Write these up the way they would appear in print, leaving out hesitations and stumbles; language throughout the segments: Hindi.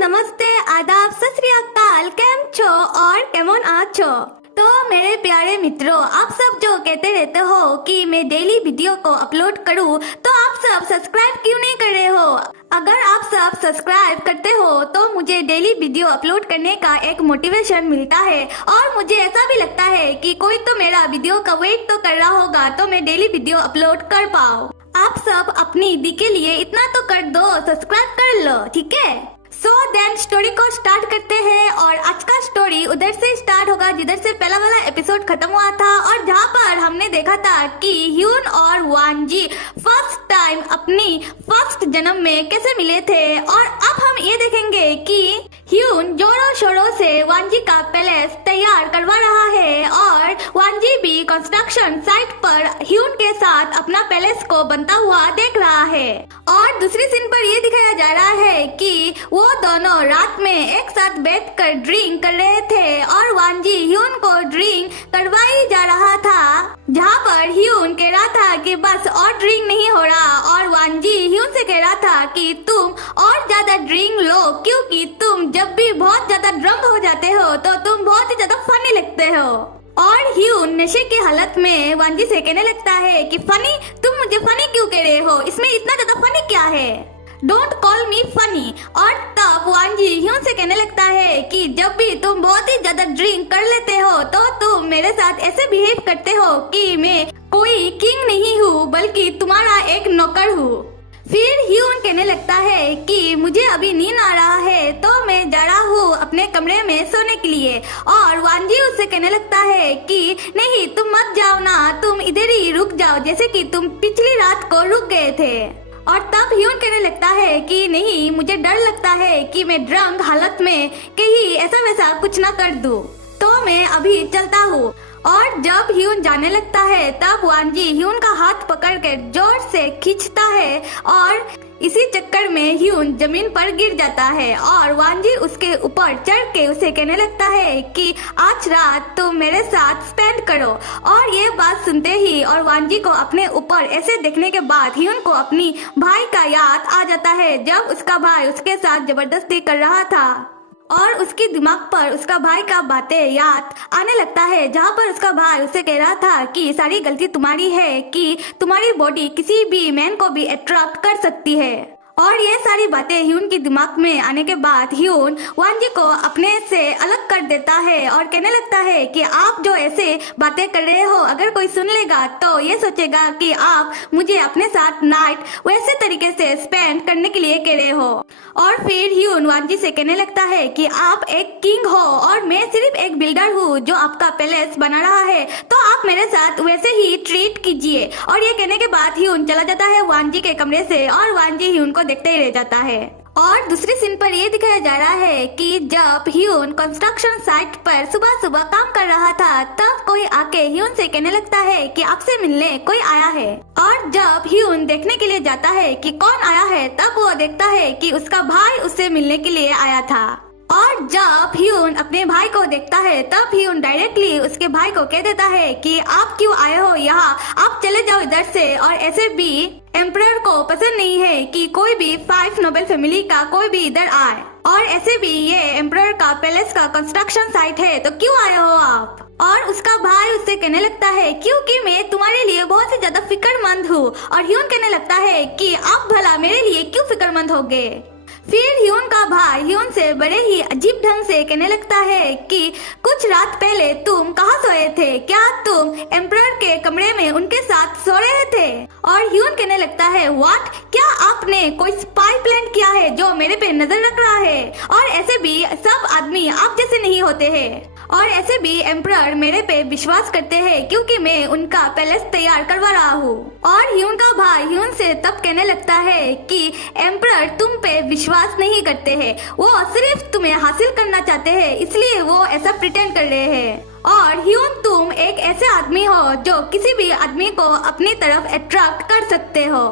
नमस्ते, आदाब, सत श्री अकाल, केम छो और केमन आछो। तो मेरे प्यारे मित्रों, आप सब जो कहते रहते हो कि मैं डेली वीडियो को अपलोड करूं, तो आप सब सब्सक्राइब क्यों नहीं कर रहे हो? अगर आप सब सब्सक्राइब करते हो तो मुझे डेली वीडियो अपलोड करने का एक मोटिवेशन मिलता है और मुझे ऐसा भी लगता है कि कोई तो मेरा वीडियो का वेट तो कर रहा होगा तो मैं डेली वीडियो अपलोड कर पाऊँ। आप सब अपनी दी के लिए इतना तो कर दो, सब्सक्राइब कर लो, ठीक है? सो देन स्टोरी को स्टार्ट करते हैं और आज का स्टोरी उधर से स्टार्ट होगा जिधर से पहला वाला एपिसोड खत्म हुआ था और जहाँ पर हमने देखा था कि ह्यून और वांजी फर्स्ट टाइम अपनी फर्स्ट जन्म में कैसे मिले थे। और अब हम ये देखेंगे कि ह्यून जोरों शोरों से वांजी का पैलेस तैयार करवा रहा है और वांजी भी कंस्ट्रक्शन साइट पर ह्यून के साथ अपना पैलेस को बनता हुआ देख रहा है। और दूसरी सीन पर ये दिखाया जा रहा है कि वो दोनों रात में एक साथ बैठकर ड्रिंक कर रहे थे और वांजी ह्यून को ड्रिंक करवाई जा रहा था, जहाँ पर ह्यून कह रहा था कि बस और ड्रिंक नहीं हो रहा और वांजी ह्यून से कह रहा था कि तुम और ज्यादा ड्रिंक लो क्योंकि तुम जब भी बहुत ज्यादा ड्रंक हो जाते हो तो तुम बहुत ही ज्यादा फनी लगते हो। और ह्यून नशे की हालत में वांजी से कहने लगता है कि फनी, तुम मुझे फनी क्यों कह रहे हो, इसमें इतना ज्यादा फनी क्या है, डोंट कॉल मी फनी। और तब वांजी ह्यून से कहने लगता है कि जब भी तुम बहुत ही ज्यादा ड्रिंक कर लेते हो तो तुम मेरे साथ ऐसे बिहेव करते हो कि मैं कोई किंग नहीं हूँ बल्कि तुम्हारा एक नौकर हूँ। फिर ह्यून कहने लगता है कि मुझे अभी नींद आ रहा है तो मैं जा रहा हूँ अपने कमरे में सोने के लिए। और वांजी उससे कहने लगता है कि नहीं, तुम मत जाओ ना, तुम इधर ही रुक जाओ जैसे कि तुम पिछली रात को रुक गए थे। और तब ह्यून कहने लगता है कि नहीं, मुझे डर लगता है कि मैं ड्रंक हालत में कहीं ऐसा वैसा कुछ ना कर दूं, तो मैं अभी चलता हूँ। और जब ह्यून जाने लगता है तब वांजी ह्यून का हाथ पकड़कर जोर से खींचता है और इसी चक्कर में ह्यून जमीन पर गिर जाता है और वांजी उसके ऊपर चढ़ के उसे कहने लगता है कि आज रात तुम मेरे साथ स्पेंड करो। और ये बात सुनते ही और वांजी को अपने ऊपर ऐसे देखने के बाद ह्यून को अपनी भाई का याद आ जाता है जब उसका भाई उसके साथ जबरदस्ती कर रहा था और उसके दिमाग पर उसका भाई का बातें याद आने लगता है, जहाँ पर उसका भाई उसे कह रहा था कि सारी गलती तुम्हारी है कि तुम्हारी बॉडी किसी भी मैन को भी अट्रैक्ट कर सकती है। और ये सारी बातें ह्यून के दिमाग में आने के बाद ह्यून वांजी को अपने से अलग कर देता है और कहने लगता है कि आप जो ऐसे बातें कर रहे हो अगर कोई सुन लेगा तो ये सोचेगा कि आप मुझे अपने साथ नाइट वैसे तरीके से स्पेंड करने के लिए कह रहे हो। और फिर ह्यून वांजी से कहने लगता है कि आप एक किंग हो और मैं सिर्फ एक बिल्डर हूँ जो आपका पैलेस बना रहा है, तो आप मेरे साथ वैसे ही ट्रीट कीजिए। और ये कहने के बाद ह्यून चला जाता है वांजी के कमरे से और वांजी ह्यून को देखते ही रह जाता है। और दूसरी सीन पर ये दिखाया जा रहा है कि जब ह्यून कंस्ट्रक्शन साइट पर सुबह सुबह काम कर रहा था तब कोई आके ह्यून से कहने लगता है कि आपसे मिलने कोई आया है। और जब ह्यून देखने के लिए जाता है कि कौन आया है तब वो देखता है कि उसका भाई उससे मिलने के लिए आया था। और जब ह्यून अपने भाई को देखता है तब ह्यून डायरेक्टली उसके भाई को कह देता है कि आप क्यों आए हो यहाँ, आप चले जाओ इधर से। और ऐसे भी एम्परर को पसंद नहीं है कि कोई भी 5 नोबल फैमिली का कोई भी इधर आए, और ऐसे भी ये एम्परर का पैलेस का कंस्ट्रक्शन साइट है तो क्यों आए हो आप। और उसका भाई उससे कहने लगता है क्योंकि मैं तुम्हारे लिए बहुत ही ज्यादा फिक्रमंद हूँ। और ह्यून कहने लगता है कि आप भला मेरे लिए क्यों फिक्रमंद हो गए। फिर ह्यून का भाई ह्यून से बड़े ही अजीब ढंग से कहने लगता है कि कुछ रात पहले तुम कहाँ सोए थे, क्या तुम एम्परर के कमरे में उनके साथ सो रहे थे। और ह्यून कहने लगता है व्हाट, क्या आपने कोई स्पाई प्लान किया है जो मेरे पे नजर रख रहा है। और ऐसे भी सब आदमी आप जैसे नहीं होते हैं और ऐसे भी एम्परर मेरे पे विश्वास करते हैं क्योंकि मैं उनका पैलेस तैयार करवा रहा हूँ। और ह्यून का भाई ह्यून से तब कहने लगता है कि एम्परर तुम पे विश्वास नहीं करते हैं, वो सिर्फ तुम्हें हासिल करना चाहते हैं इसलिए वो ऐसा प्रिटेंड कर रहे हैं। और ह्यून तुम एक ऐसे आदमी हो जो किसी भी आदमी को अपनी तरफ अट्रैक्ट कर सकते हो।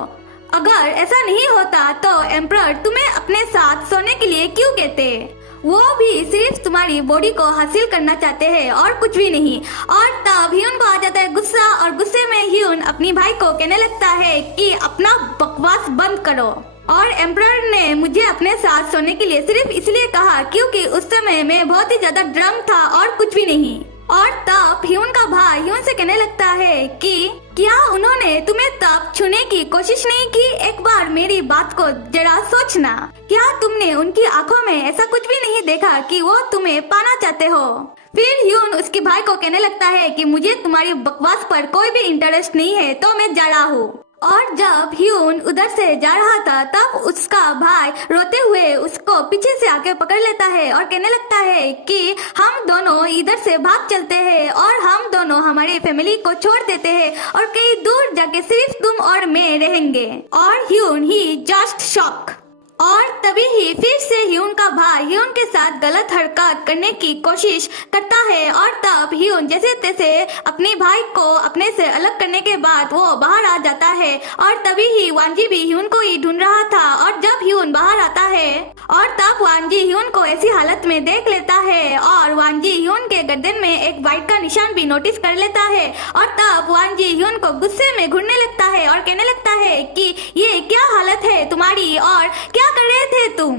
अगर ऐसा नहीं होता तो एम्परर तुम्हें अपने साथ सोने के लिए क्यों कहते, वो भी सिर्फ तुम्हारी बॉडी को हासिल करना चाहते हैं और कुछ भी नहीं। और तब ह्यून को आ जाता है गुस्सा और गुस्से में ह्यून अपनी भाई को कहने लगता है कि अपना बकवास बंद करो। और एम्परर ने मुझे अपने साथ सोने के लिए सिर्फ इसलिए कहा क्योंकि उस समय मैं बहुत ही ज्यादा ड्रंक था और कुछ भी नहीं। और तब ह्यून का भाई ह्यून से कहने लगता है कि क्या उन्होंने तुम्हें तब छूने की कोशिश नहीं की? एक बार मेरी बात को जरा सोचना। क्या तुमने उनकी आंखों में ऐसा कुछ भी नहीं देखा कि वो तुम्हें पाना चाहते हो? फिर ह्यून उसके भाई को कहने लगता है कि मुझे तुम्हारी बकवास पर कोई भी इंटरेस्ट नहीं है, तो मैं जा रहा हूँ। और जब ह्यून उधर से जा रहा था तब उसका भाई रोते हुए उसको पीछे से आके पकड़ लेता है और कहने लगता है कि हम दोनों इधर से भाग चलते हैं और हम दोनों हमारी फैमिली को छोड़ देते हैं और कहीं दूर जाके सिर्फ तुम और मैं रहेंगे। और ह्यून ही जस्ट शॉक। और तभी ही फिर से ह्यून का भाई ह्यून के साथ गलत हरकत करने की कोशिश करता है और तब ह्यून जैसे तैसे अपने भाई को अपने से अलग करने के बाद वो बाहर आ जाता है। और तभी ही वांजी भी ह्यून को ही ढूंढ रहा था और जब ह्यून बाहर आता है और तब वांजी ह्यून को ऐसी हालत में देख लेता है और वांजी ह्यून के गर्दन में एक वाइट का निशान भी नोटिस कर लेता है। और तब वांजी ह्यून को गुस्से में घूरने लगता है और कहने लगता है कि ये क्या हालत है तुम्हारी और क्या कर रहे थे तुम?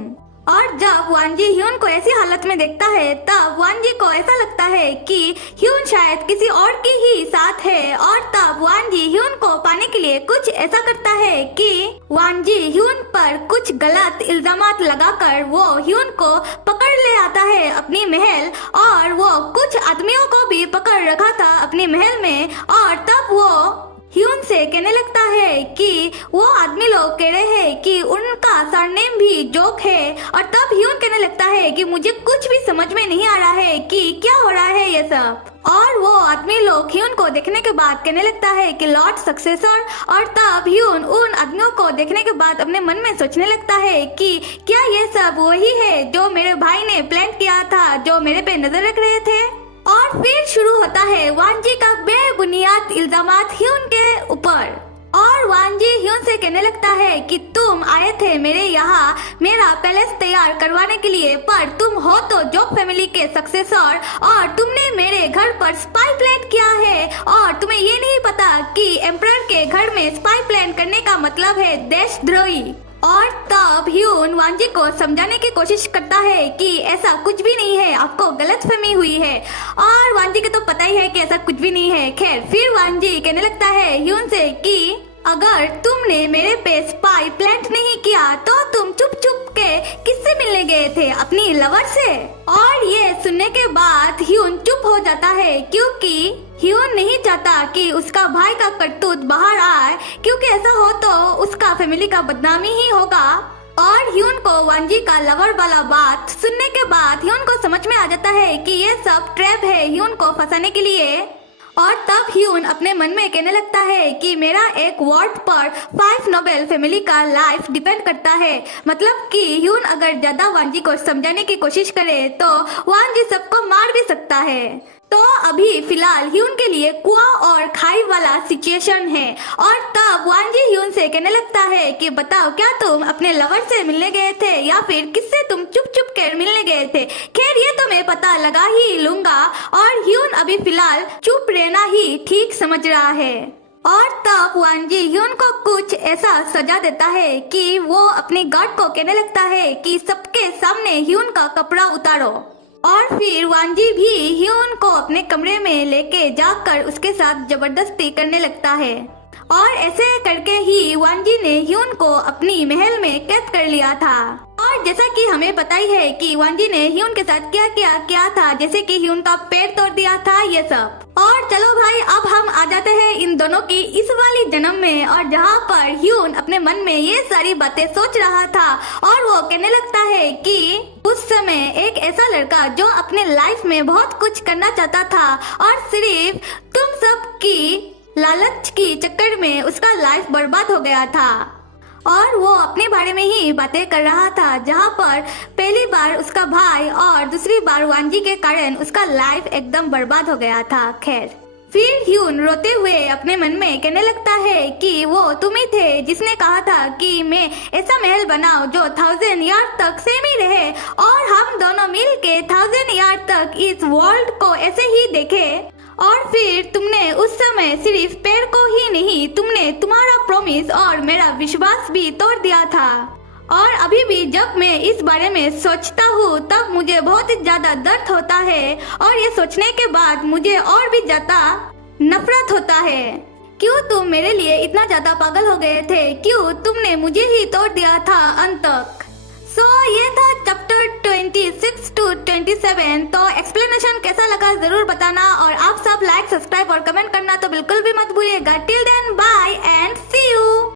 और जब वांजी ह्यून को ऐसी हालत में देखता है तब वांजी को ऐसा लगता है कि ह्यून शायद किसी और की ही साथ है। और तब वांजी ह्यून को पाने के लिए कुछ ऐसा करता है कि वांजी ह्यून पर कुछ गलत इल्जामात लगाकर वो ह्यून को पकड़ ले आता है अपनी महल। और वो कुछ आदमियों को भी पकड़ रखा था अपने महल में। और तब वो ह्यून से कहने लगता है कि वो आदमी लोग कह रहे हैं कि उनका सरनेम भी जोक है। और तब ह्यून कहने लगता है कि मुझे कुछ भी समझ में नहीं आ रहा है कि क्या हो रहा है ये सब। और वो आदमी लोग ह्यून को देखने के बाद कहने लगता है कि लॉर्ड सक्सेसर। और तब ह्यून उन आदमियों को देखने के बाद अपने मन में सोचने लगता है कि क्या ये सब वही है जो मेरे भाई ने प्लान किया था, जो मेरे पे नजर रख रहे थे? और फिर शुरू होता है वांजी का बेबुनियाद इल्जामात ह्यून के ऊपर। और वांजी ह्यून से कहने लगता है कि तुम आए थे मेरे यहाँ मेरा पैलेस तैयार करवाने के लिए, पर तुम हो तो जोक फैमिली के सक्सेसर और तुमने मेरे घर पर स्पाई प्लान किया है। और तुम्हें ये नहीं पता कि एम्परर के घर में स्पाई प्लान करने का मतलब है देशद्रोही। और तब ह्यून वांजी को समझाने की कोशिश करता है कि ऐसा कुछ भी नहीं है, आपको गलतफहमी हुई है। और वांजी को तो पता ही है कि ऐसा कुछ भी नहीं है। खैर फिर वांजी कहने लगता है ह्यून से कि अगर तुमने मेरे पे स्पाई प्लांट नहीं किया तो तुम चुप चुप के किससे मिलने गए थे? अपनी लवर से। और ये सुनने के बाद ह्यून चुप हो जाता है क्योंकि ह्यून नहीं चाहता कि उसका भाई का करतूत बाहर आए, क्योंकि ऐसा हो तो उसका फैमिली का बदनामी ही होगा। और ह्यून को वांजी का लवर वाला बात सुनने के बाद ह्यून को समझ में आ जाता है कि ये सब ट्रैप है ह्यून को फंसाने के लिए। और तब ह्यून अपने मन में कहने लगता है कि मेरा एक वर्ड पर 5 नोबेल फैमिली का लाइफ डिपेंड करता है। मतलब कि ह्यून अगर ज्यादा वांजी को समझाने की कोशिश करे तो वांजी सबको मार भी सकता है। तो अभी फिलहाल ह्यून के लिए कुआं और खाई वाला सिचुएशन है। और तब वांजी ह्यून से कहने लगता है कि बताओ क्या तुम अपने लवर से मिलने गए थे या फिर किससे तुम चुप चुप कर मिलने गए थे? खैर ये तो मैं पता लगा ही लूंगा। और ह्यून अभी फिलहाल चुप रहना ही ठीक समझ रहा है। और तब वांजी ह्यून को कुछ ऐसा सजा देता है कि वो अपने गार्ड को कहने लगता है कि सबके सामने ह्यून का कपड़ा उतारो। और फिर वांजी भी ह्यून को अपने कमरे में लेके जाकर उसके साथ जबरदस्ती करने लगता है। और ऐसे करके ही वांजी ने ह्यून को अपनी महल में कैद कर लिया था। और जैसा कि हमें पता ही है कि वांजी ने ह्यून के साथ क्या क्या था, जैसे कि ह्यून का पैर तोड़ दिया था ये सब। और चलो भाई अब हम आ जाते हैं इन दोनों की इस वाली जन्म में, और जहाँ पर ह्यून अपने मन में ये सारी बातें सोच रहा था और वो कहने लगता है कि उस समय एक ऐसा लड़का जो अपने लाइफ में बहुत कुछ करना चाहता था और सिर्फ तुम सब की लालच की चक्कर में उसका लाइफ बर्बाद हो गया था। और वो अपने बारे में ही बातें कर रहा था, जहाँ पर पहली बार उसका भाई और दूसरी बार वांजी के कारण उसका लाइफ एकदम बर्बाद हो गया था। खैर फिर ह्यून रोते हुए अपने मन में कहने लगता है कि वो तुम ही थे जिसने कहा था कि मैं ऐसा महल बनाऊं जो 1000 ईयर तक सेम ही रहे, और हम दोनों मिल के 1000 ईयर तक इस वर्ल्ड को ऐसे ही देखे। और फिर तुमने उस समय सिर्फ पैर को ही नहीं, तुमने तुम्हारा प्रॉमिस और मेरा विश्वास भी तोड़ दिया था। और अभी भी जब मैं इस बारे में सोचता हूँ तब मुझे बहुत ही ज्यादा दर्द होता है और ये सोचने के बाद मुझे और भी ज्यादा नफरत होता है। क्यों तुम मेरे लिए इतना ज्यादा पागल हो गए थे? क्यों तुमने मुझे ही तोड़ दिया था अंत तक? ये था चैप्टर 26 to 27। तो एक्सप्लेनेशन कैसा लगा जरूर बताना और आप सब लाइक, सब्सक्राइब और